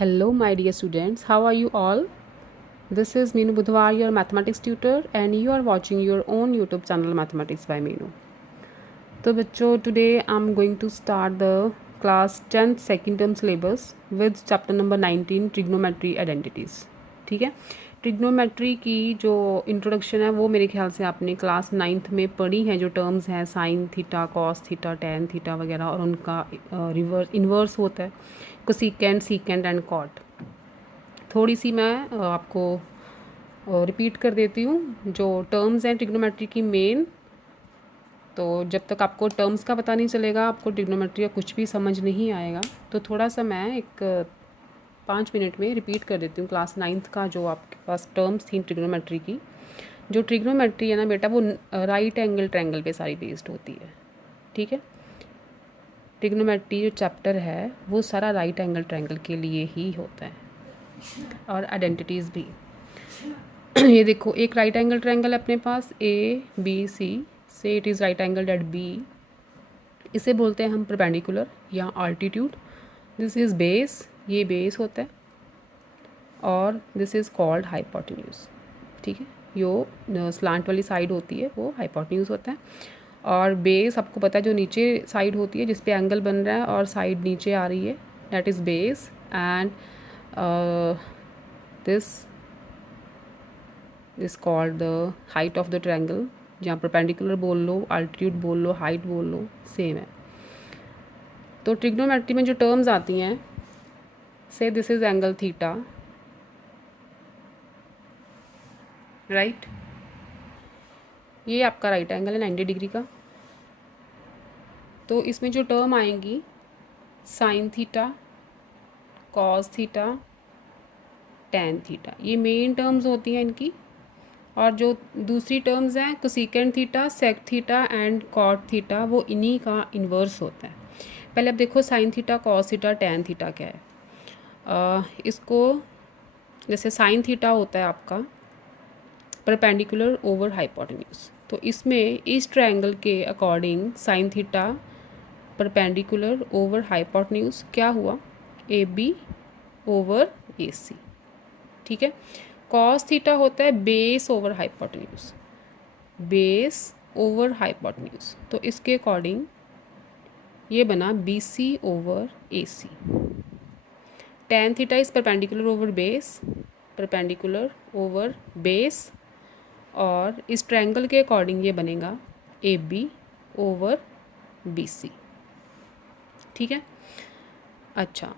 Hello, my dear students. How are you all? This is Meenu Budhwar, your mathematics tutor, and you are watching your own YouTube channel Mathematics by Meenu. तो बच्चों, today I'm going to start the class 10 second term syllabus with chapter number 19 trigonometry identities. ठीक है, trigonometry की जो introduction है वो मेरे ख्याल से आपने क्लास 9th में पढ़ी है। जो टर्म्स हैं sign theta, cos theta, tan theta वगैरह, और उनका रिवर्स इन्वर्स होता है कोसिकेंट, सीकेंट एंड कॉट। थोड़ी सी मैं आपको रिपीट कर देती हूँ जो टर्म्स हैं ट्रिग्नोमेट्री की मेन। तो जब तक आपको टर्म्स का पता नहीं चलेगा, आपको ट्रिग्नोमेट्री का कुछ भी समझ नहीं आएगा। तो थोड़ा सा मैं एक 5 मिनट में रिपीट कर देती हूँ क्लास 9th का जो आपके पास टर्म्स थी ट्रिग्नोमेट्री की। जो ट्रिग्नोमेट्री है ना बेटा, वो राइट एंगल ट्रायंगल पे सारी बेस्ड होती है। ठीक है, ट्रिग्नोमेट्री जो चैप्टर है वो सारा राइट एंगल ट्रायंगल के लिए ही होता है, और आइडेंटिटीज़ भी। ये देखो, एक राइट एंगल ट्रायंगल अपने पास ए बी सी, से it is right angle at B. इसे बोलते हैं हम परपेंडिकुलर या अल्टीट्यूड। दिस इज़ बेस, ये बेस होता है, और दिस इज़ कॉल्ड हाइपोटेन्यूज। ठीक है, जो स्लांट वाली साइड होती है वो हाइपोटेन्यूज होता है, और बेस आपको पता है जो नीचे साइड होती है जिस पे एंगल बन रहा है और साइड नीचे आ रही है, that is base. And this is called the height of the triangle. जहाँ परपेंडिकुलर बोल लो, अल्टीट्यूड बोल लो, हाइट बोल लो, सेम है। तो ट्रिग्नोमेट्री में जो टर्म्स आती हैं, से this is angle theta, right. ये आपका राइट एंगल है 90 डिग्री का। तो इसमें जो टर्म आएंगी sine theta, cos theta, tan theta, ये मेन टर्म्स होती हैं इनकी। और जो दूसरी टर्म्स हैं cosecant theta, sec theta and cot theta, वो इन्हीं का इन्वर्स होता है। पहले अब देखो sine theta, cos theta, tan theta क्या है। इसको जैसे साइन थीटा होता है आपका परपेंडिकुलर ओवर हाइपोटेन्यूज। तो इसमें इस ट्रायंगल के according sine theta perpendicular over hypotenuse क्या हुआ, ए बी ओवर ए सी। ठीक है, कॉस थीटा होता है base over hypotenuse, base over hypotenuse. तो इसके अकॉर्डिंग ये बना B C over A C. Tan theta is perpendicular over base, perpendicular over base, और इस ट्रायंगल के अकॉर्डिंग ये बनेगा A B over B C. ठीक है, अच्छा,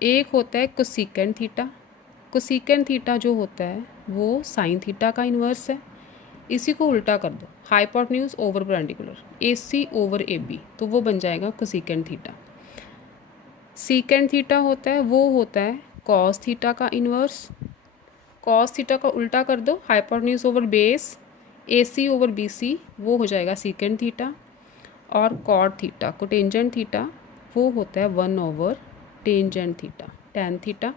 एक होता है कोसिकेंट थीटा। कोसिकेंट थीटा जो होता है वो साइन थीटा का इन्वर्स है। इसी को उल्टा कर दो, hypotenuse over perpendicular, A C over A B, तो वो बन जाएगा कोसिकेंट थीटा। सीकेंट थीटा होता है, वो होता है कॉस थीटा का इन्वर्स। कॉस थीटा का उल्टा कर दो, hypotenuse over base, A C over B C, वो हो जाएगा सीकेंट थीटा। और कॉट थीटा को टेंजेंट थीटा, वो होता है 1 over tangent theta, tan theta.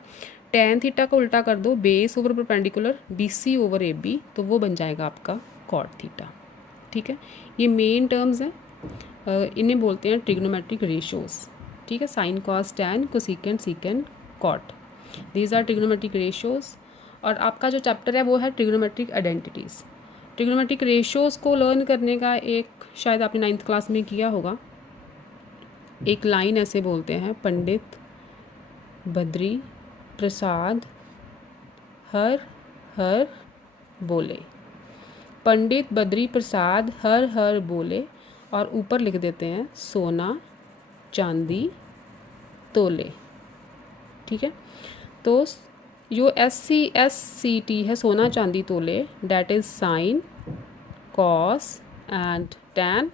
Tan theta का उल्टा कर दो, base over perpendicular, B C over A B, तो वो बन जाएगा आपका कॉट थीटा। ठीक है, ये मेन टर्म्स हैं, इन्हें बोलते हैं ट्रिग्नोमेट्रिक रेशियोज। ठीक है, sine, cos, tan, cosecant, secant, cot, these are trigonometric ratios. और आपका जो चैप्टर है वो है ट्रिग्नोमेट्रिक आइडेंटिटीज़। ट्रिग्नोमेट्रिक रेशियोज़ को लर्न करने का एक, शायद आपने 9th क्लास में किया होगा, एक लाइन ऐसे बोलते हैं, पंडित बद्री प्रसाद हर हर बोले। पंडित बद्री प्रसाद हर हर बोले, और ऊपर लिख देते हैं सोना चांदी तोले। ठीक है, तो जो SCSCT है, सोना चांदी तोले, that is sine, cos and tan.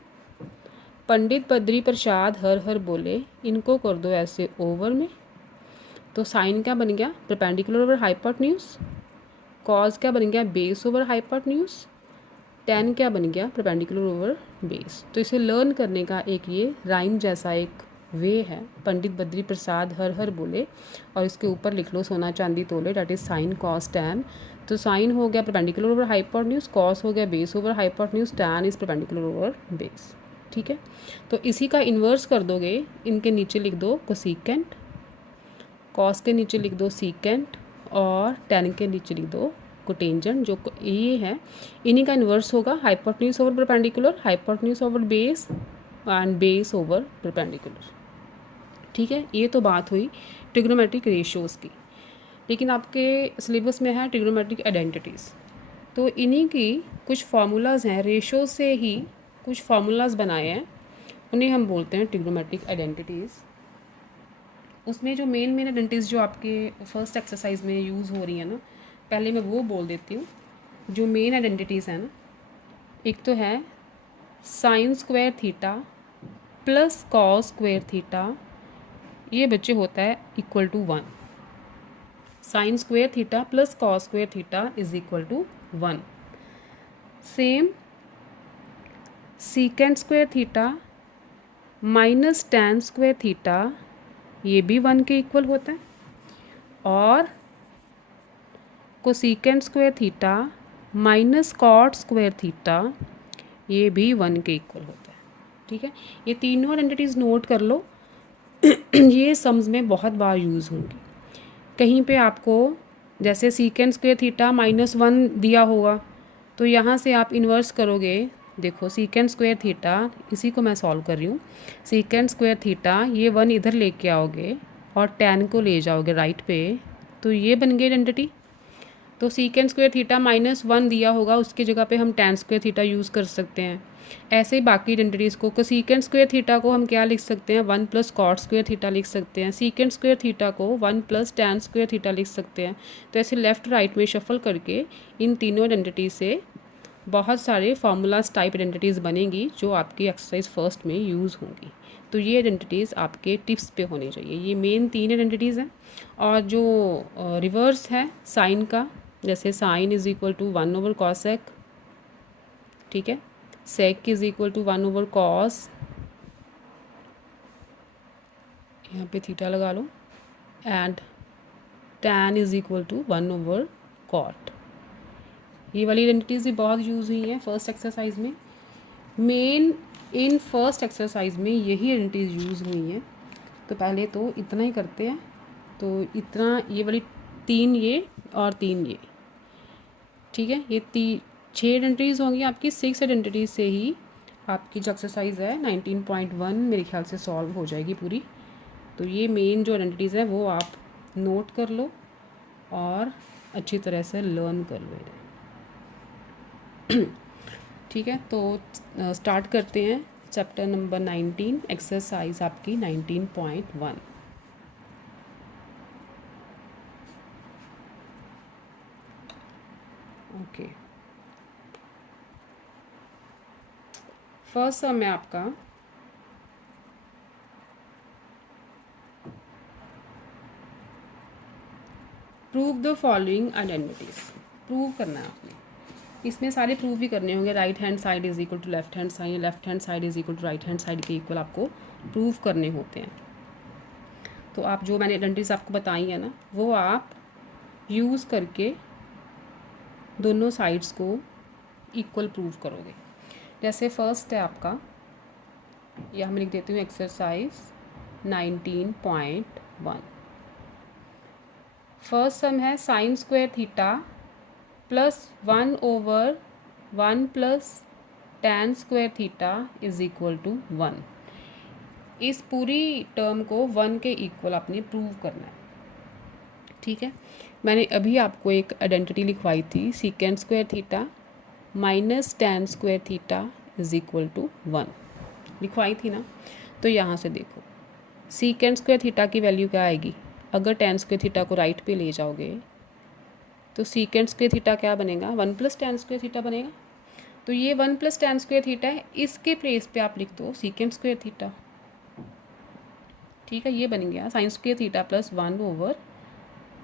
Pandit Badri Prasad हर हर बोले, इनको कर दो ऐसे ओवर में, तो साइन क्या बन गया, परपेंडिकुलर ओवर हाइपोटेन्यूज। कॉस क्या बन गया, बेस ओवर हाइपोटेन्यूज। टैन क्या बन गया, परपेंडिकुलर ओवर बेस। तो इसे लर्न करने का एक ये राइम जैसा एक वे है, पंडित बद्री प्रसाद हर हर बोले, और इसके ऊपर लिख लो सोना चांदी तोले, that is sine, cos, tan. तो साइन हो गया परपेंडिकुलर ओवर हाइपोटेन्यूज, कॉस हो गया base over hypotenuse, tan is perpendicular over base. ठीक है, तो इसी का इन्वर्स कर दोगे, इनके नीचे लिख दो कोसिकेंट, कॉस के नीचे लिख दो सीकेंट और टेन के नीचे लिख दो कोटेंजेंट। जो ये है इन्हीं का इन्वर्स होगा, hypotenuse over perpendicular, hypotenuse over base and base over perpendicular. ठीक है, ये तो बात हुई ट्रिग्नोमेट्रिक रेशियोज़ की। लेकिन आपके सिलेबस में है ट्रिग्नोमेट्रिक आइडेंटिटीज़, तो इन्हीं की कुछ फार्मूलाज हैं, रेशियो से ही कुछ फार्मूलाज बनाए हैं, उन्हें हम बोलते हैं ट्रिग्नोमेट्रिक आइडेंटिटीज़। उसमें जो मेन आइडेंटिटीज़ जो आपके फर्स्ट एक्सरसाइज में यूज़ हो रही है ना, पहले मैं वो बोल देती हूँ। जो मेन आइडेंटिटीज़ हैं ना, एक तो है sine square theta plus cos square theta, ये बच्चे होता है equal to 1। Sine square theta plus cos square theta is equal to 1। Same secant square theta minus tan square theta, ये भी 1 के इक्वल होता है। और cosecant square theta minus cot square theta, ये भी 1 के इक्वल होता है। ठीक है, ये तीनों आइडेंटिटीज़ नोट कर लो। ये सम्स में बहुत बार यूज़ होंगी। कहीं पे आपको जैसे सीकेंट स्क्वायर थीटा -1 दिया होगा, तो यहाँ से आप इन्वर्स करोगे। देखो सीकेंट स्क्वायर थीटा, इसी को मैं सॉल्व कर रही हूँ। सीकेंट स्क्वायर थीटा, ये 1 इधर लेके आओगे और टेन को ले जाओगे राइट पे, तो ये बन गई आइडेंटिटी। तो सीकेंट स्क्वायर थीटा -1 दिया होगा, उसकी जगह पे हम टेन स्क्वायर थीटा यूज़ कर सकते हैं। ऐसे ही बाकी आइडेंटिटीज़ को सीकेंट स्क्वायर थीटा को हम क्या लिख सकते हैं, 1 प्लस कॉट स्क्वायर थीटा लिख सकते हैं। सीकेंट स्क्वायर थीटा को 1 प्लस टेन स्क्वायर थीटा लिख सकते हैं। तो ऐसे लेफ़्ट राइट में शफल करके इन तीनों आइडेंटिटी से बहुत सारे फार्मूलाज टाइप आइडेंटिटीज़ बनेंगी जो आपकी एक्सरसाइज फर्स्ट में यूज़ होंगी। तो ये आइडेंटिटीज़ आपके टिप्स पे होनी चाहिए। ये मेन 3 आइडेंटिटीज़ हैं। और जो रिवर्स है साइन का, जैसे sine is equal to 1 over cosec, ठीक है, sec is equal to 1 over cos, यहाँ पे थीटा लगा लो, and tan is equal to 1 over cot. ये वाली आइडेंटिटीज़ भी बहुत यूज़ हुई हैं फर्स्ट एक्सरसाइज में। मेन इन फर्स्ट एक्सरसाइज में यही आइडेंटिटीज़ यूज़ हुई हैं। तो पहले तो इतना ही करते हैं। तो इतना, ये वाली 3 ये और 3 ये, ठीक है, ये 6 आइडेंटिटीज़ होंगी आपकी। 6 आइडेंटिटीज़ से ही आपकी जो एक्सरसाइज है 19.1 मेरे ख्याल से सॉल्व हो जाएगी पूरी। तो ये मेन जो आइडेंटिटीज़ है वो आप नोट कर लो और अच्छी तरह से लर्न कर लो इन्हें। ठीक है, तो स्टार्ट करते हैं चैप्टर नंबर 19, एक्सरसाइज आपकी 19.1। ओके, फर्स्ट सम है आपका prove the following identities. Prove करना है आपने। इसमें सारे प्रूव भी करने होंगे। Right hand side is equal to left hand side, left hand side is equal to right hand side के इक्वल आपको प्रूव करने होते हैं। तो आप जो मैंने आइडेंटिटीज़ आपको बताई है ना, वो आप यूज़ करके दोनों साइड्स को इक्वल प्रूव करोगे। जैसे फर्स्ट है आपका, यहाँ मैं लिख देती हूँ एक्सरसाइज 19.1। फर्स्ट सम है sine square theta plus 1 over 1 plus tan square theta is equal to 1। इस पूरी टर्म को 1 के इक्वल आपने प्रूव करना है। ठीक है, मैंने अभी आपको एक आइडेंटिटी लिखवाई थी, secant square theta minus tan square theta is equal to 1 लिखवाई थी ना। तो यहाँ से देखो सीकेंट स्क्वायर थीटा की वैल्यू क्या आएगी। अगर टेन स्क्वायर थीटा को राइट पे ले जाओगे तो सीकेंट स्क्वायर थीटा क्या बनेगा, 1 प्लस टेन स्क्वायर थीटा बनेगा। तो ये 1 प्लस टेन स्क्वायर थीटा है, इसके प्लेस पे आप लिख दो सीकेंट स्क्वायर थीटा। ठीक है, ये बन गया sign square theta plus 1 over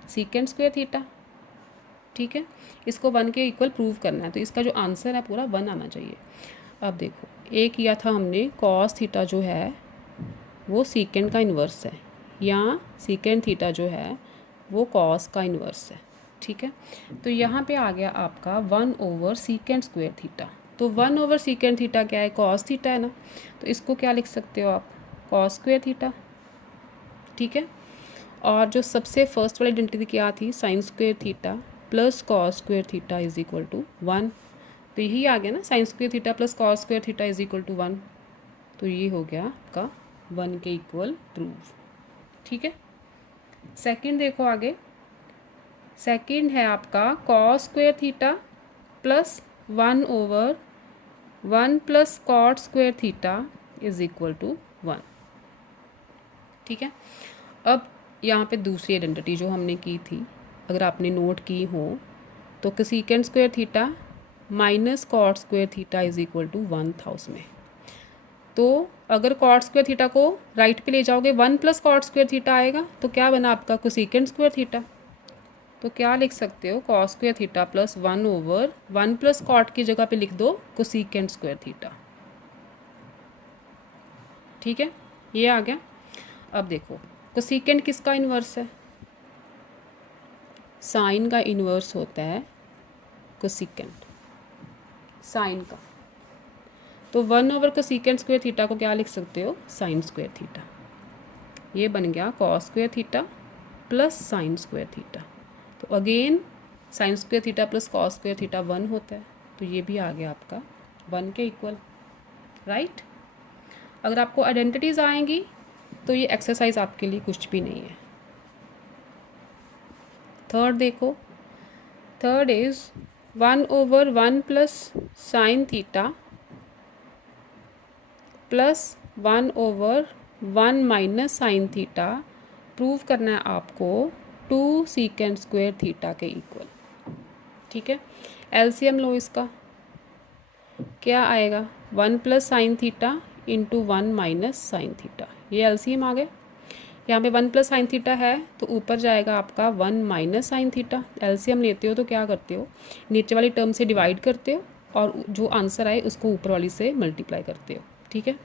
secant square theta. ठीक है, इसको 1 के इक्वल प्रूव करना है। तो इसका जो आंसर है पूरा 1 आना चाहिए। अब देखो, एक किया था हमने कॉस थीटा जो है वो सीकेंट का इन्वर्स है, या सीकेंट थीटा जो है वो कॉस का इन्वर्स है। ठीक है, तो यहाँ पे आ गया आपका 1 ओवर सीकेंट स्क्वायर थीटा। तो 1 ओवर सीकेंट थीटा क्या है, कॉस थीटा है ना। तो इसको क्या लिख सकते हो आप, कॉस स्क्वायर थीटा। ठीक है, और जो सबसे फर्स्ट वाली आइडेंटिटी क्या थी, sine square theta plus cos square theta is equal to 1। तो यही आ गया ना, sine square theta plus cos square theta is equal to 1। तो ये हो गया आपका 1 के इक्वल प्रूव। ठीक है, सेकंड देखो आगे। सेकंड है आपका cos square theta plus 1/1 plus cot square theta is equal to 1। ठीक है, अब यहाँ पे दूसरी आइडेंटिटी जो हमने की थी, अगर आपने नोट की हो तो cosecant square theta minus cot square theta is equal to 1 था उसमें। तो अगर कॉट स्क्वेयर थीटा को राइट पे ले जाओगे 1 प्लस कॉट स्क्वेयर थीटा आएगा, तो क्या बना आपका कोसेकेंट स्क्वेयर थीटा। तो क्या लिख सकते हो, cos square theta plus 1/1 plus cot की जगह पे लिख दो कोसेकेंट स्क्वेयर थीटा। ठीक है, ये आ गया। अब देखो कोसेकेंट किसका इन्वर्स है, साइन का इन्वर्स होता है कोसेकेंट, साइन का। तो 1/कोसेकेंट स्क्वेयर थीटा को क्या लिख सकते हो, साइन स्क्वेयर थीटा। ये बन गया cos square theta plus sine square theta. तो again sine square theta plus cos square theta 1 होता है, तो ये भी आ गया आपका 1 के इक्वल, राइट। अगर आपको आइडेंटिटीज़ आएंगी तो ये एक्सरसाइज आपके लिए कुछ भी नहीं है। थर्ड देखो, third is 1/1 plus sine theta plus 1/1 minus sine theta prove करना है आपको 2 सीकेंट स्क्वेयर थीटा के इक्वल। ठीक है, एलसीएम लो इसका, क्या आएगा 1 plus sine theta into 1 minus sine theta. ये एलसीएम आ गया। यहाँ पे 1 प्लस साइन थीटा है तो ऊपर जाएगा आपका 1 माइनस साइन थीटा। एलसीएम लेते हो तो क्या करते हो, नीचे वाली टर्म से डिवाइड करते हो और जो आंसर आए उसको ऊपर वाली से मल्टीप्लाई करते हो। ठीक है,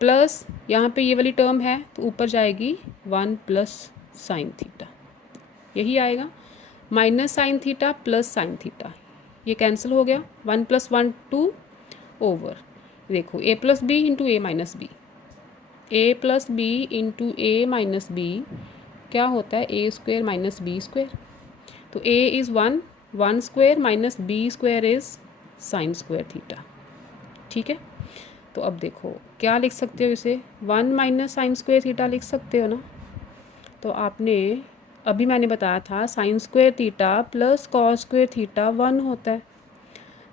प्लस यहाँ पे ये वाली टर्म है तो ऊपर जाएगी 1 प्लस साइन थीटा, यही आएगा। Minus sine theta plus sine theta, ये कैंसिल हो गया, 1 + 1 2 ओवर, देखो a plus B into A minus B, A plus B into A minus B क्या होता है, A square minus B square. तो a is 1, 1 square minus B square is sine square theta. ठीक है, तो अब देखो क्या लिख सकते हो इसे, 1 माइनस साइन स्क्वेयर थीटा लिख सकते हो ना। तो आपने अभी मैंने बताया था sine square theta plus cos square theta 1 होता है।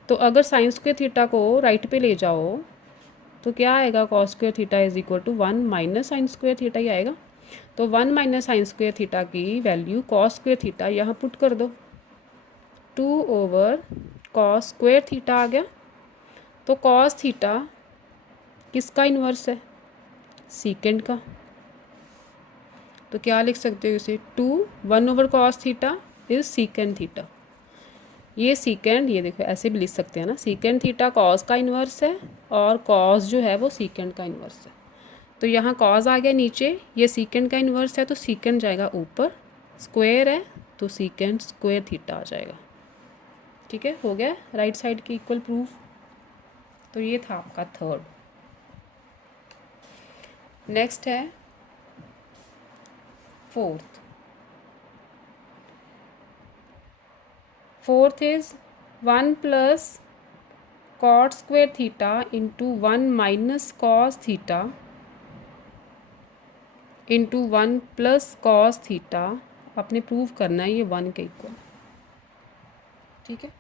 तो अगर साइन स्क्वेयर थीटा को राइट पे ले जाओ तो क्या आएगा, cos square theta is equal to 1 minus sine square theta ही आएगा। तो 1 माइनस साइन स्क्वेयर थीटा की वैल्यू कॉस स्क्वेयर थीटा यहाँ पुट कर दो, 2 कॉस स्क्वेयर थीटा आ गया। तो कॉस थीटा किसका इन्वर्स है, सीकेंड का। तो क्या लिख सकते हो इसे, 1 cos theta is secant theta. ये सीकेंड, ये देखो ऐसे भी लिख सकते हैं ना, सीकेंड थीटा कॉस का इन्वर्स है और कॉस जो है वो सीकेंड का इन्वर्स है। तो यहाँ कॉस आ गया नीचे, ये सीकेंड का इन्वर्स है तो सीकेंड जाएगा ऊपर, स्क्वायर है तो सीकेंड स्क्वायर थीटा आ जाएगा। ठीक है, हो गया राइट साइड की इक्वल प्रूफ। तो ये था आपका थर्ड। नेक्स्ट है fourth. Fourth is 1 plus cot square theta into 1 minus cos theta into 1 plus cos theta. आपने प्रूव करना है ये 1 के इक्वल। ठीक है,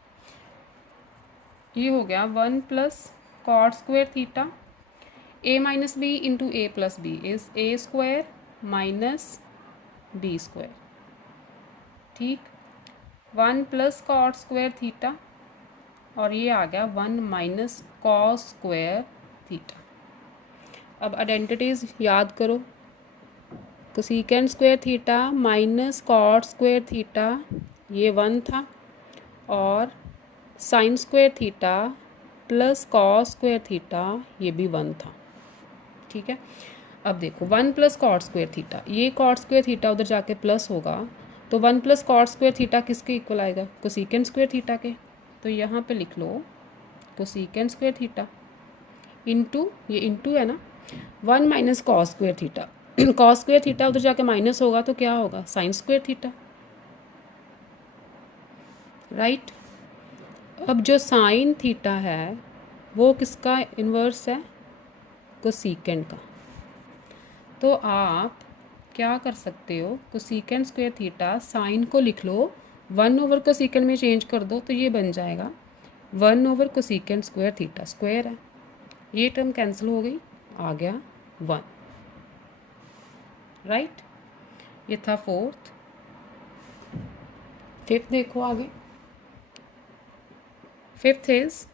ये हो गया 1 plus cot square theta, A minus B into A plus B is A square minus B square. ठीक, 1 प्लस कॉट स्क्वायर थीटा और ये आ गया 1 माइनस कॉस स्क्वायर थीटा। अब आइडेंटिटीज़ याद करो, cosecant square theta minus cot square theta ये 1 था, और sine square theta plus cos square theta ये भी 1 था। ठीक है, अब देखो 1 प्लस कॉट स्क्वायर थीटा, ये कॉट स्क्वायर थीटा उधर जाके प्लस होगा तो 1 प्लस कॉट स्क्वायर थीटा किसके इक्वल आएगा, कोसेकेंट स्क्वायर थीटा के। तो यहाँ पे लिख लो कोसेकेंट स्क्वायर थीटा इंटू, ये इंटू है ना, 1 minus cos square theta. Cos square theta उधर जाके माइनस होगा तो क्या होगा, साइन स्क्वायर थीटा, राइट। अब जो साइन थीटा है वो किसका इन्वर्स है, कोसीकेंट का। तो आप क्या कर सकते हो, कोसीकेंट स्क्वायर थीटा साइन को लिख लो, 1 ओवर कोसीकेंट में चेंज कर दो तो ये बन जाएगा 1 over cosecant square theta, square है, ये टर्म कैंसिल हो गई, आ गया 1, राइट। ये था फोर्थ। फिफ्थ देखो आगे, fifth is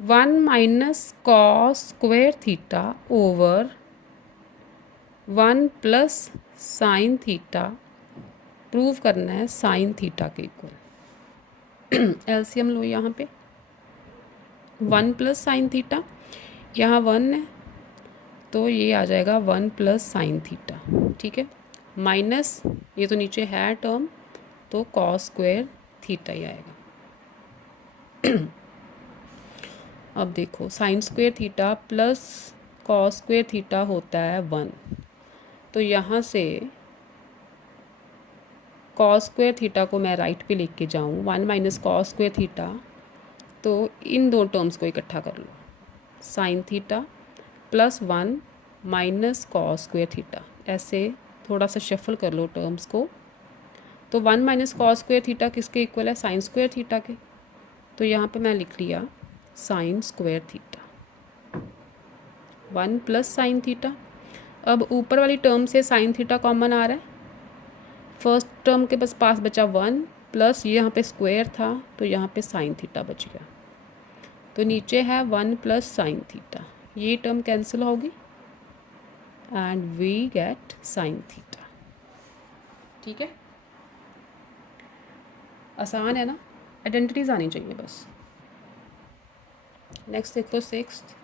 1 minus cos square theta over 1 plus sine theta, prove करना है साइन थीटा के इक्वल। एलसीएम लो यहाँ पे, 1 प्लस साइन थीटा, यहाँ 1 है तो ये आ जाएगा 1 प्लस साइन थीटा, ठीक है, माइनस ये तो नीचे है टर्म तो कॉस स्क्वायर थीटा ही आएगा। अब देखो sign square theta plus cos square theta होता है 1, तो यहाँ से कॉस स्क्वायर थीटा को मैं राइट पे लेके जाऊँ, 1 माइनस कॉस स्क्वायर थीटा, तो इन दो टर्म्स को इकट्ठा कर लो, sine theta plus 1 minus cos square theta, ऐसे थोड़ा सा शफल कर लो टर्म्स को। तो 1 माइनस कॉस स्क्वायर थीटा किसके इक्वल है, साइन स्क्वायर थीटा के, तो यहाँ पे मैं लिख लिया sign square theta, 1 plus sine theta. अब ऊपर वाली टर्म से साइन थीटा कॉमन आ रहा है, फर्स्ट टर्म के पास बचा 1 प्लस ये यहाँ पे स्क्वायर था तो यहाँ पे साइन थीटा बच गया, तो नीचे है 1 प्लस साइन थीटा, ये टर्म कैंसिल होगी and we get sine theta, ठीक है, आसान है ना, आइडेंटिटीज आनी चाहिए बस। नेक्स्ट देखो sixth,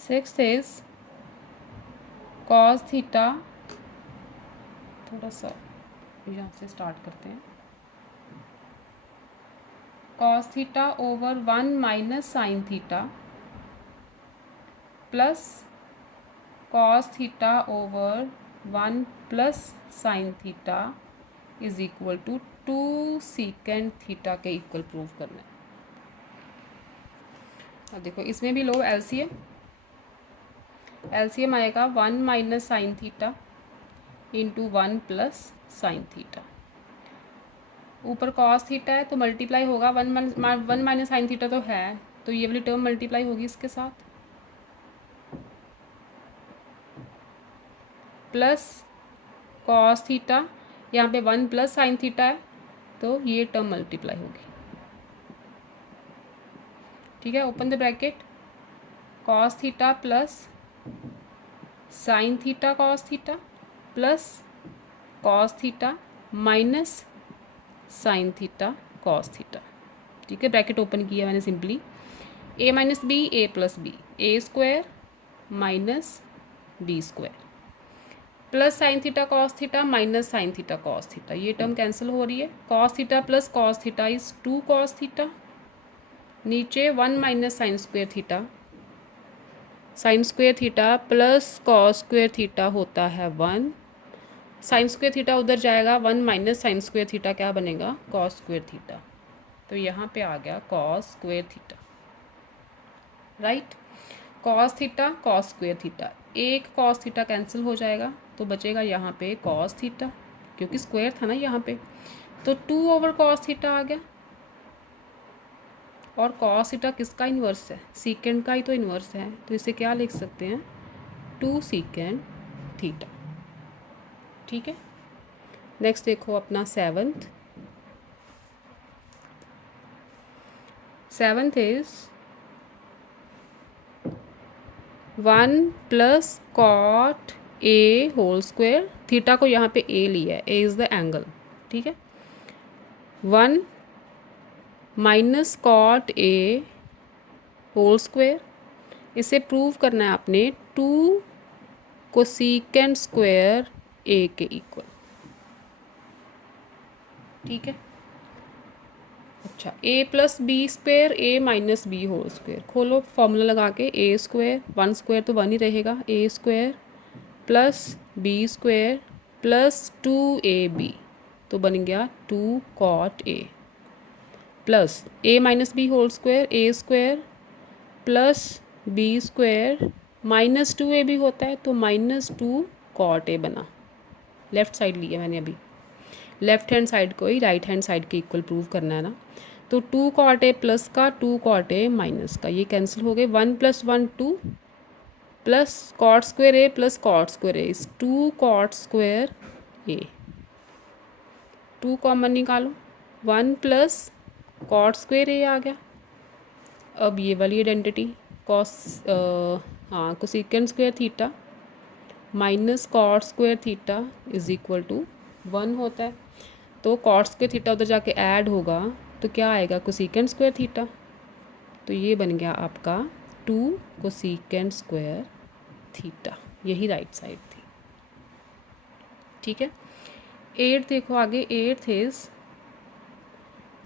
sixth is cos theta, थोड़ा सा यहाँ से स्टार्ट करते हैं, cos theta over 1 minus sine theta plus cos theta over 1 plus sine theta is equal to 2 secant theta के इक्वल प्रूव करना है। अब देखो इसमें भी लो एलसीएम, एलसीएम आएगा 1 minus sine theta into 1 plus sine theta, ऊपर कॉस थीटा है तो मल्टीप्लाई होगा, 1 माइनस साइन थीटा तो है तो ये वाली टर्म मल्टीप्लाई होगी इसके साथ, प्लस कॉस थीटा, यहाँ पे 1 प्लस साइन थीटा है तो ये टर्म मल्टीप्लाई होगी, ठीक है, open the bracket, cos theta plus sine theta cos theta plus cos theta minus sine theta cos theta, ठीक है, ब्रैकेट ओपन किया मैंने simply, A minus B A plus B, A square minus B square plus sine theta cos theta minus sine theta cos theta, ये term cancel हो रही है, cos theta plus cos theta is 2 cos theta, नीचे 1 minus sine square theta, sign square theta plus cos square theta होता है 1, sine square theta उधर जाएगा, 1 minus sine square theta क्या बनेगा, कॉस स्क्वायर थीटा, तो यहाँ पे आ गया cos square theta, right, cos theta cos square theta, एक कॉस थीटा कैंसिल हो जाएगा तो बचेगा यहाँ पे कॉस थीटा, क्योंकि स्क्वायर था ना यहाँ पे, तो 2 ओवर कॉस थीटा आ गया, और कॉस थीटा किसका इन्वर्स है, सीकेंड का ही तो इन्वर्स है, तो इसे क्या लिख सकते हैं, 2 सीकेंड थीटा, ठीक है। नेक्स्ट देखो अपना seventh, seventh is 1 plus cot A whole square, theta को यहाँ पे ए लिया है, ए इज़ द एंगल, ठीक है, 1 minus cot A whole square, इसे प्रूव करना है आपने 2 कोसीकेंट स्क्वायर ए के इक्वल, ठीक है, अच्छा, A plus B square A minus B whole square, खोलो फॉर्मूला लगा के, ए स्क्वेयर, वन स्क्वेयर तो वन ही रहेगा, A square plus B square plus 2ab, तो बन गया 2 cot A, plus A minus B whole square, A square plus B square minus 2ab होता है, तो -2 कॉट ए बना। लेफ्ट साइड लिया मैंने अभी, लेफ्ट हैंड साइड को ही राइट हैंड साइड के इक्वल प्रूव करना है ना। तो 2 कॉट ए प्लस का 2 कॉट ए माइनस का, ये कैंसिल हो गए, 1 + 1 2 plus cot square A plus cot square A is 2 cot square A, 2 common निकालो, 1 प्लस कॉट स्क्वेयर ए आ गया। अब ये वाली आइडेंटिटी कॉस हाँ cosecant square theta minus cot square theta is equal to 1 होता है, तो कॉट स्क्वेयर थीटा उधर जाके ऐड होगा तो क्या आएगा, कोसेकेंट स्क्वेयर थीटा, तो ये बन गया आपका 2 कोसेकेंट स्क्वेयर थीटा, यही राइट साइड थी। ठीक है, 8 देखो आगे, 8 is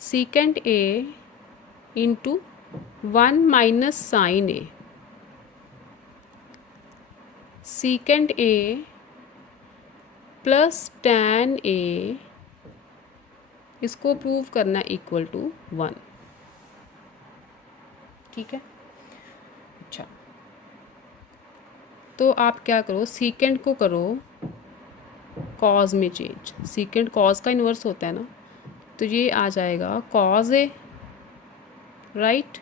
secant A into 1 minus sine A, secant A plus tan A, इसको प्रूव करना इक्वल टू 1। ठीक है, अच्छा तो आप क्या करो, सीकेंड को करो कॉज में चेंज, सीकेंड कॉज का इन्वर्स होता है ना, तो ये आ जाएगा कॉज ए, राइट।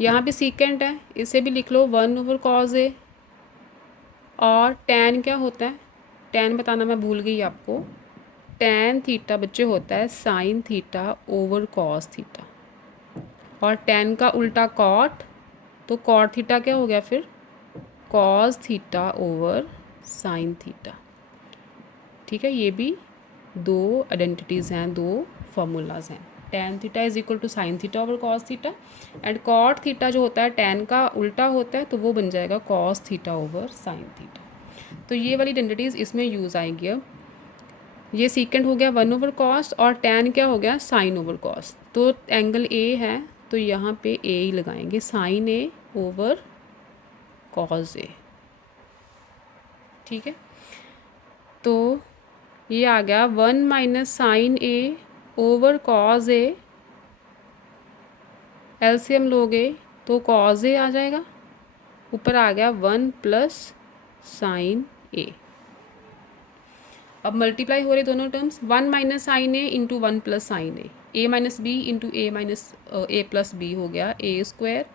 यहाँ पे सीकेंड है, इसे भी लिख लो 1/cos ए, और टैन क्या होता है, टैन बताना मैं भूल गई आपको, टैन थीटा बच्चे होता है sine theta over cos theta, और टैन का उल्टा कॉट, तो कॉट थीटा क्या हो गया फिर, cos theta over sine theta. ठीक है, ये भी दो आइडेंटिटीज़ हैं, दो फार्मूलाज हैं, tan theta is equal to sine theta over cos theta, and cot theta जो होता है टैन का उल्टा होता है, तो वो बन जाएगा cos theta over sine theta. तो ये वाली आइडेंटिटीज़ इसमें यूज़ आएंगी। अब ये सीकेंड हो गया 1/cos, और टैन क्या हो गया, साइन ओवर कॉस, तो एंगल ए है तो यहाँ पे ए ही लगाएंगे, sign A over cos A. ठीक है, तो ये आ गया 1 minus sine A over cos A, LCM लोगे तो कॉज ए आ जाएगा, ऊपर आ गया 1 प्लस साइन ए। अब मल्टीप्लाई हो रहे दोनों terms, 1 minus sine A into 1 plus sine A minus B into A minus A plus B हो गया ए स्क्वायर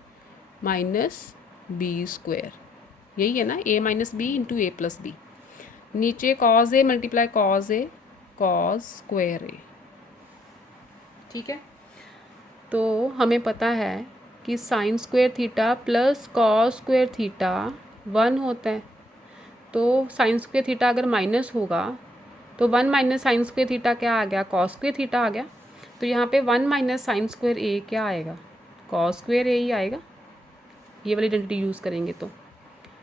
माइनस बी स्क्वायर, यही है ना, ए minus B into A plus B, नीचे cause A multiply cause A cause square ए। ठीक है, तो हमें पता है कि sign square theta plus cos square theta 1 होता है, तो साइन स्क्वायर थीटा अगर माइनस होगा तो 1 माइनस साइन स्क्वायर थीटा क्या आ गया, कॉस स्क्वायर थीटा आ गया, तो यहाँ पे 1 माइनस साइन स्क्वायर ए क्या आएगा, कॉस स्क्वायर ए ही आएगा। ये वाली आइडेंटिटी यूज़ करेंगे तो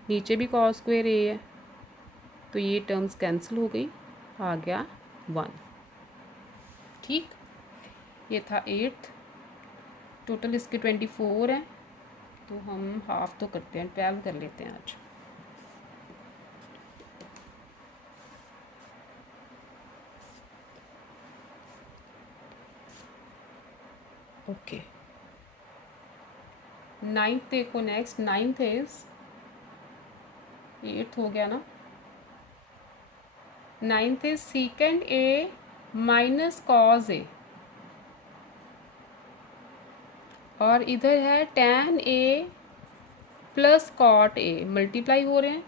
नीचे भी कॉस स्क्वायर ए है, तो ये टर्म्स कैंसिल हो गई, आ गया 1। ठीक, ये था 8, टोटल इसके 24 हैं, तो हम हाफ तो करते हैं, 12 कर लेते हैं आज। ओके, 9th देखो, नेक्स्ट 9th इज 8th हो गया ना, 9th is secant A minus cos A, और इधर है tan A plus cot A, multiply हो रहे हैं,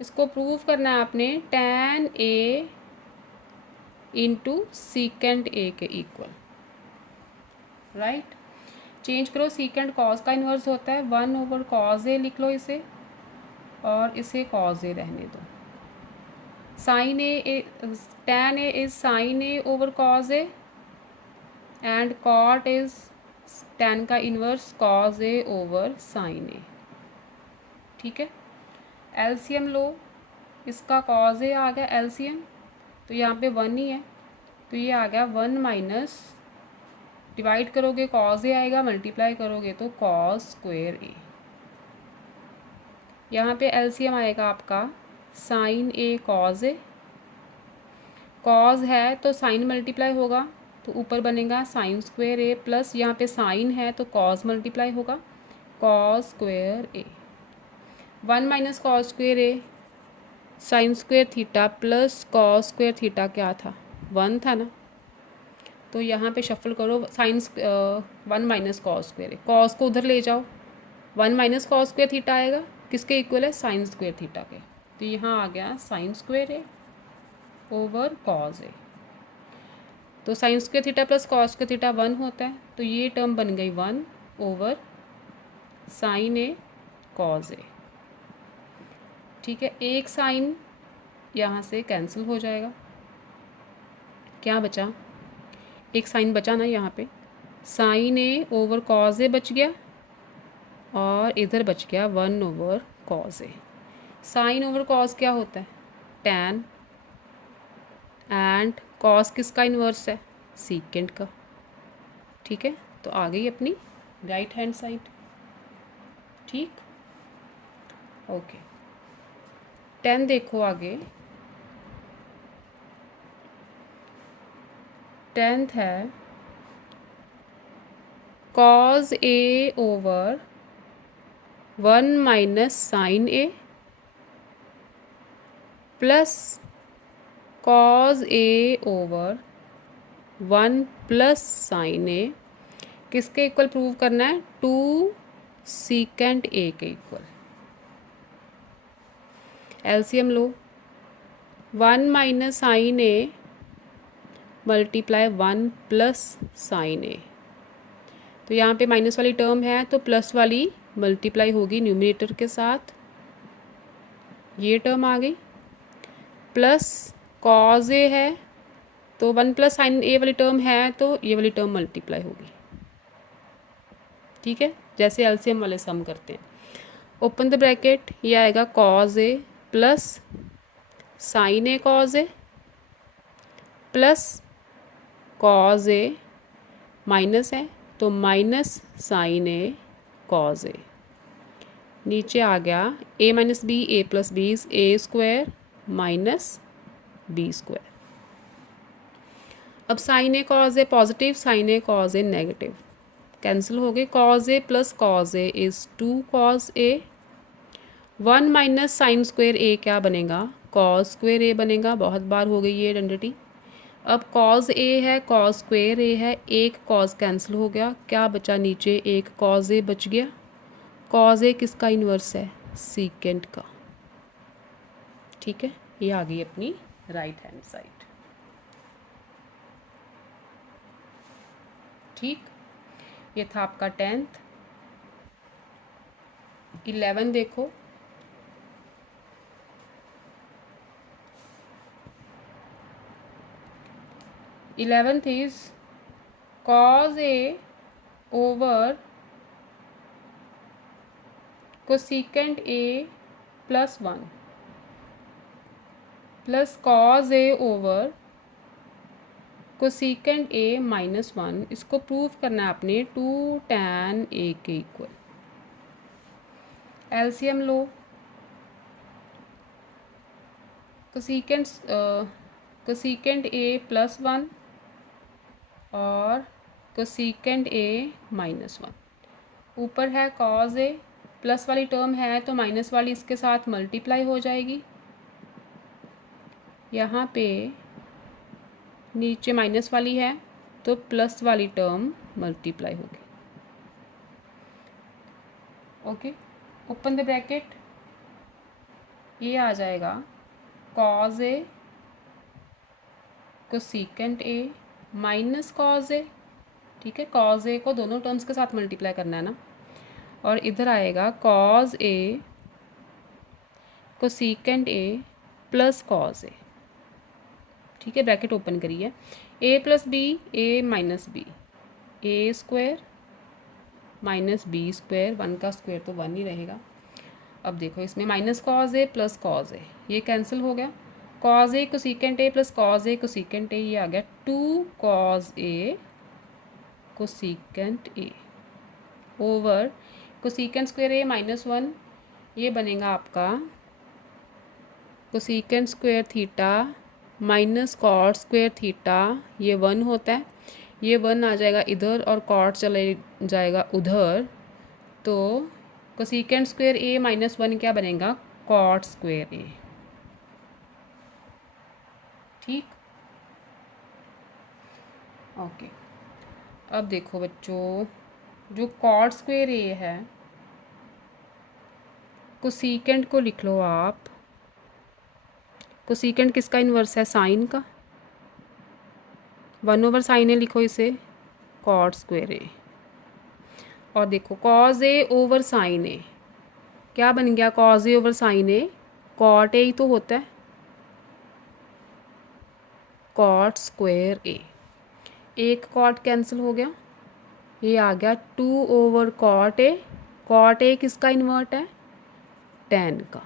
इसको प्रूव करना है आपने टैन ए इंटू सीकेंड ए के इक्वल, राइट। चेंज करो, सीकेंड कॉज का इन्वर्स होता है 1/cos ए, लिख लो इसे, और इसे कॉज ए रहने दो, sine A tan A is sine A over cos A, and cot is tan का inverse cos A over sine A. ठीक है, एलसीएम लो, इसका कॉज ए आ गया एलसीएम, तो यहाँ पे 1 ही है, तो ये आ गया 1 माइनस डिवाइड करोगे कॉज ए आएगा, मल्टीप्लाई करोगे तो कॉज स्क्वायर ए। यहाँ पे एलसीएम आएगा आपका sign A cos A. Cause है तो साइन मल्टीप्लाई होगा तो ऊपर बनेगा साइन स्क्वायर ए, प्लस यहाँ पे साइन है तो कॉज मल्टीप्लाई होगा cos square A. 1 minus cos square A sine square theta plus cos square theta क्या था, 1 था ना। तो यहाँ पे शफल करो, sine 1 minus cos square, cos को उधर ले जाओ, 1 माइनस कॉस स्क्वायर थीटा आएगा, किसके इक्वल है, साइन स्क्वायर थीटा के। तो यहाँ आ गया साइन स्क्वायर ए ओवर कॉज ए। तो sign square theta plus cos square theta 1 होता है, तो ये टर्म बन गई 1 ओवर साइन ए कॉज ए। ठीक है, एक साइन यहाँ से कैंसिल हो जाएगा, क्या बचा, एक साइन बचा ना यहाँ पे, साइन ए ओवर कॉज ए बच गया और इधर बच गया 1 ओवर कॉज ए। साइन ओवर कॉज क्या होता है, टैन, एंड कॉस किसका इन्वर्स है, सीकेंट का। ठीक है, तो आ गई अपनी राइट हैंड साइड। ठीक, ओके। 10 देखो आगे, 10th है cause A over 1 minus sine A plus cos A over 1 plus sine ए, किसके इक्वल प्रूव करना है, 2 सीकेंट ए के equal. LCM low, 1 minus sine A multiply 1 plus sine ए। तो यहाँ पे माइनस वाली टर्म है तो प्लस वाली मल्टीप्लाई होगी न्यूमरेटर के साथ, ये टर्म आ गई, प्लस कॉज ए है तो 1 प्लस साइन ए वाली टर्म है तो ये वाली टर्म मल्टीप्लाई होगी। ठीक है, जैसे एलसीएम वाले सम करते हैं। ओपन द ब्रैकेट, ये आएगा cos A plus sine A cos A plus cos A, minus है तो minus sine A cos A. नीचे आ गया A minus B, A plus B is A square minus B square. अब sine A cos A positive, sine A cos A negative, cancel हो गए, cos A plus cos A is 2 cos A. 1 minus sine square A क्या बनेगा, cause square ए बनेगा, बहुत बार हो गई ये डंडटी। अब कॉज ए है, कॉज स्क्वायर ए है, एक कॉज कैंसिल हो गया, क्या बचा नीचे, एक कॉज ए बच गया। कॉज ए किसका इन्वर्स है, सीकेंट का। ठीक है, ये आ गई अपनी राइट हैंड साइड। ठीक, ये था आपका 10th। 11 देखो, 11th is cos A over cosecant A plus 1 plus cos A over cosecant A minus 1। इसको प्रूव करना है आपने 2 tan A के equal. LCM low, cosecant A plus 1 और cosecant A माइनस 1। ऊपर है cos A, प्लस वाली टर्म है तो माइनस वाली इसके साथ मल्टीप्लाई हो जाएगी। यहाँ पे नीचे माइनस वाली है तो प्लस वाली टर्म मल्टीप्लाई होगी। ओके, ओपन द ब्रैकेट, ये आ जाएगा cos A cosecant A minus cos A। ठीक है, cos A को दोनों टर्म्स के साथ मल्टीप्लाई करना है ना, और इधर आएगा cos A cosecant A plus cos A। ठीक है, ब्रैकेट ओपन करिए, a plus B, A minus B, A square minus B square, 1 का स्क्वायर तो 1 ही रहेगा। अब देखो इसमें minus cos A plus cos A, ये कैंसिल हो गया, cos A cosecant A plus cos A cosecant A, ये आ गया 2 cos A cosecant A over cosecant square A -1, ये बनेगा आपका cosecant square theta minus cot square theta, ये 1 होता है, ये 1 आ जाएगा इधर और कॉट चले जाएगा उधर, तो कोसिकेंट स्क्वायर ए -1 क्या बनेगा, कॉट स्क्वायर ए। ठीक, ओके। अब देखो बच्चों, जो कॉट स्क्वायर ए है, कोसिकेंट को लिख लो आप, कोसिकेंट किसका इन्वर्स है, साइन का, 1/sin ए लिखो इसे, कॉट स्क्वायर ए। और देखो cos A over sine A क्या बन गया, cos A over sine A, cot A ही तो होता है, कॉट स्क्वायर ए। एक कॉट कैंसिल हो गया, ये आ गया 2/कॉट ए, कॉट ए किसका इन्वर्ट है, tan का,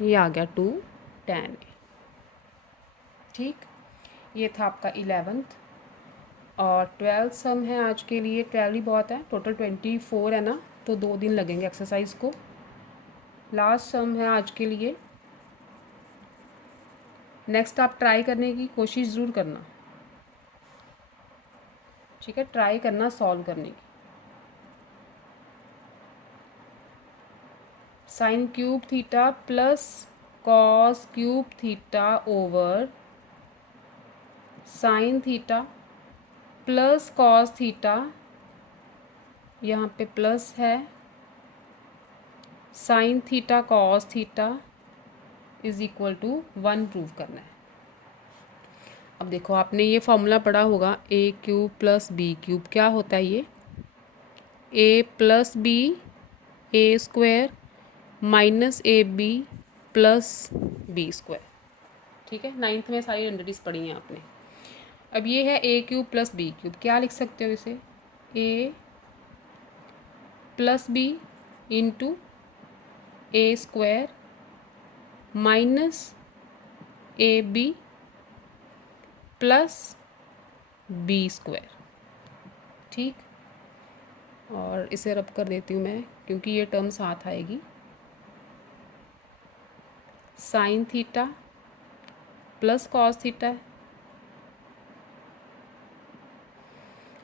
ये आ गया 2 tan ए। ठीक, ये था आपका 11th और 12th सम है आज के लिए, 12 ही बहुत है, टोटल 24 है ना, तो 2 दिन लगेंगे एक्सरसाइज को। लास्ट सम है आज के लिए, नेक्स्ट आप ट्राई करने की कोशिश ज़रूर करना, ठीक है, ट्राई करना सॉल्व करने की। Sine cube theta plus cos cube theta over sine theta plus cos theta, यहाँ पे प्लस है, sine theta cos theta is equal to 1 prove करना है। अब देखो आपने ये फॉर्मूला पढ़ा होगा, A cube plus B cube, क्या होता है ये, A plus B A square minus A B plus B square. ठीक है, 9th में सारी आइडेंटिटीज पढ़ी हैं आपने। अब ये है A cube plus B cube, क्या लिख सकते हो इसे, A plus B into A square minus A B plus B square. ठीक, और इसे रब कर देती हूँ मैं क्योंकि ये टर्म साथ आएगी, sign theta plus cos theta है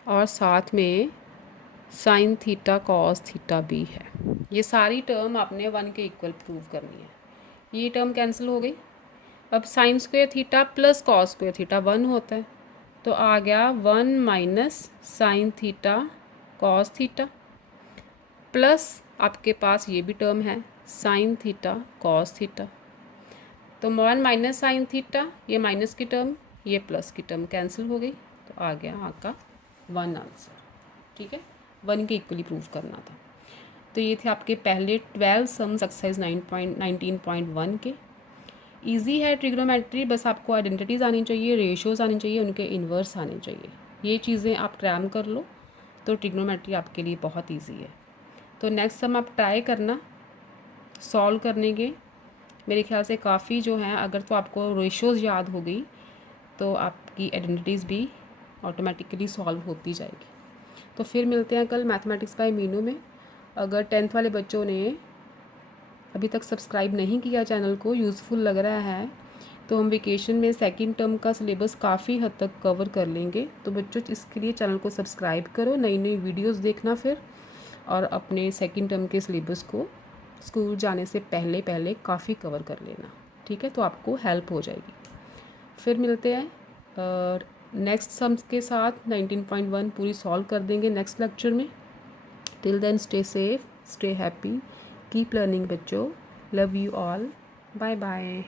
और साथ में साइन थीटा कॉस थीटा भी है। ये सारी टर्म आपने 1 के इक्वल प्रूव करनी है। ये टर्म कैंसिल हो गई। अब sign square theta plus cos square theta 1 होता है, तो आ गया 1 minus sine theta cos theta plus आपके पास ये भी टर्म है साइन थीटा कॉस थीटा, तो 1 माइनस साइन थीटा, ये माइनस की टर्म ये प्लस की टर्म कैंसिल हो गई, तो आ गया आपका 1 आंसर। ठीक है, 1 के इक्वली प्रूव करना था। तो ये थे आपके पहले 12 सम्स एक्सरसाइज 19.1 के। इजी है ट्रिग्नोमेट्री, बस आपको आइडेंटिटीज़ आनी चाहिए, रेशियोज़ आनी चाहिए, उनके इन्वर्स आने चाहिए। ये चीज़ें आप क्रैम कर लो तो ट्रिग्नोमेट्री आपके लिए बहुत ईजी है। तो नेक्स्ट सम आप ट्राई करना सॉल्व करने के, मेरे ख्याल से काफ़ी जो हैं, अगर तो आपको रेशियोज़ याद हो गई तो आपकी आइडेंटिटीज़ भी ऑटोमेटिकली सॉल्व होती जाएगी। तो फिर मिलते हैं कल मैथमेटिक्स बाय मीनू में। अगर 10th वाले बच्चों ने अभी तक सब्सक्राइब नहीं किया चैनल को, यूज़फुल लग रहा है, तो हम वेकेशन में सेकंड टर्म का सिलेबस काफ़ी हद तक कवर कर लेंगे। तो बच्चों इसके लिए चैनल को सब्सक्राइब करो, नई नई वीडियोस देखना फिर, और अपने सेकंड टर्म के सिलेबस को स्कूल जाने से पहले पहले काफ़ी कवर कर लेना। ठीक है, तो आपको हेल्प हो जाएगी। फिर मिलते हैं नेक्स्ट सम्स के साथ, 19.1 पूरी सॉल्व कर देंगे नेक्स्ट लेक्चर में। Till then stay safe, stay happy, keep learning बच्चों, love you all, bye bye.